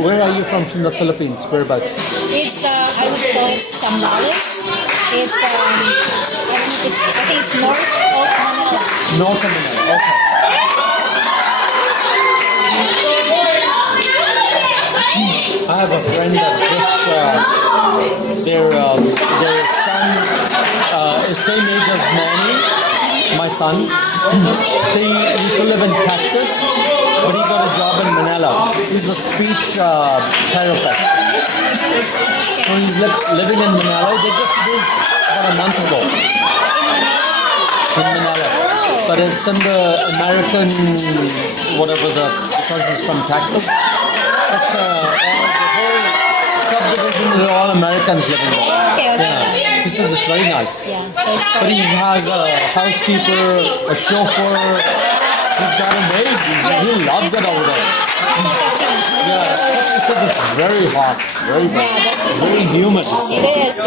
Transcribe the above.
Where are you from the Philippines? Whereabouts? It's I would call it Sambales. It's I don't know if it's, I think it's north of Manila. North of Manila. Okay. I have a friend that just their son is same age as Manny, my son. He used to live in Texas, but he got a job in Manila. He's a speech therapist. So he's living in Manila. They just moved about a month ago in Manila. But it's in the American, whatever because he's from Texas. It's the whole subdivision is all Americans living there. Yeah. He says it's very nice. Yeah, so it's But he has a housekeeper, a chauffeur. He's got a maid. He loves it over there. Yeah, he says it's very hot, very humid. It is.